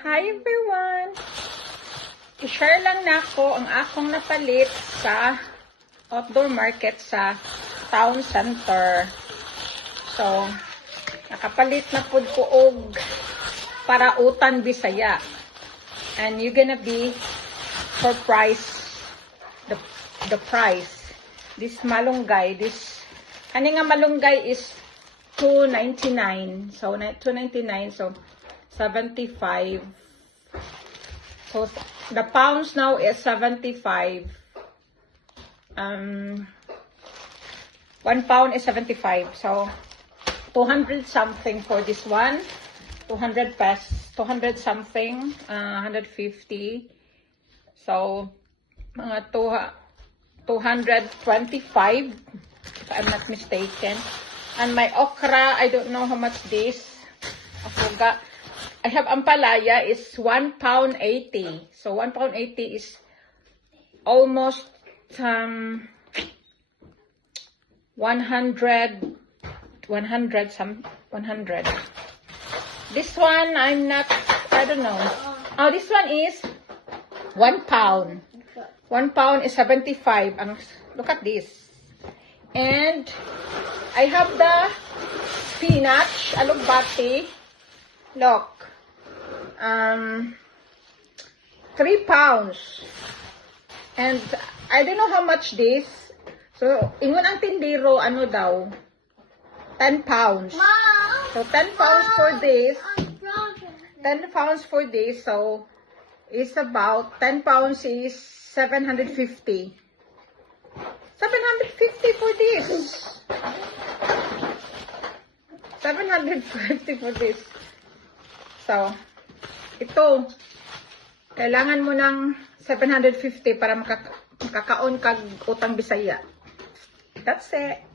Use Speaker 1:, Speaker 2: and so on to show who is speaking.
Speaker 1: Hi everyone! I-share lang na ako ang akong napalit sa outdoor market sa town center. So, nakapalit na pud ko og para utan Bisaya. And you're gonna be surprised the the price. This malunggay, this ani nga malunggay is 2.99. So na 2.99 so 75. So the pounds now is 75. Um 1 pound is 75. So 200 something for this one. 200 pesos, 200 something, uh, 150. So mga two, 225 if I'm not mistaken. And my okra, I don't know how much this. I forgot. I have ampalaya is 1 pound 80. So 1 pound 80 is almost um 100 100 some 100. This one I'm not I don't know. Oh, this one is 1 pound. 1 pound is 75. Ang, look at this. And I have the spinach, alugbati. Look. Um, 3 pounds. And I don't know how much this. So, ingon ang tindero, ano daw? 10 pounds. So, 10 pounds for this. 10 pounds for this. So, is about 10 pounds is 750. 750 for this. 750 for this. So, ito, kailangan mo ng 750 para makaka makakaon kag utang Bisaya. That's it.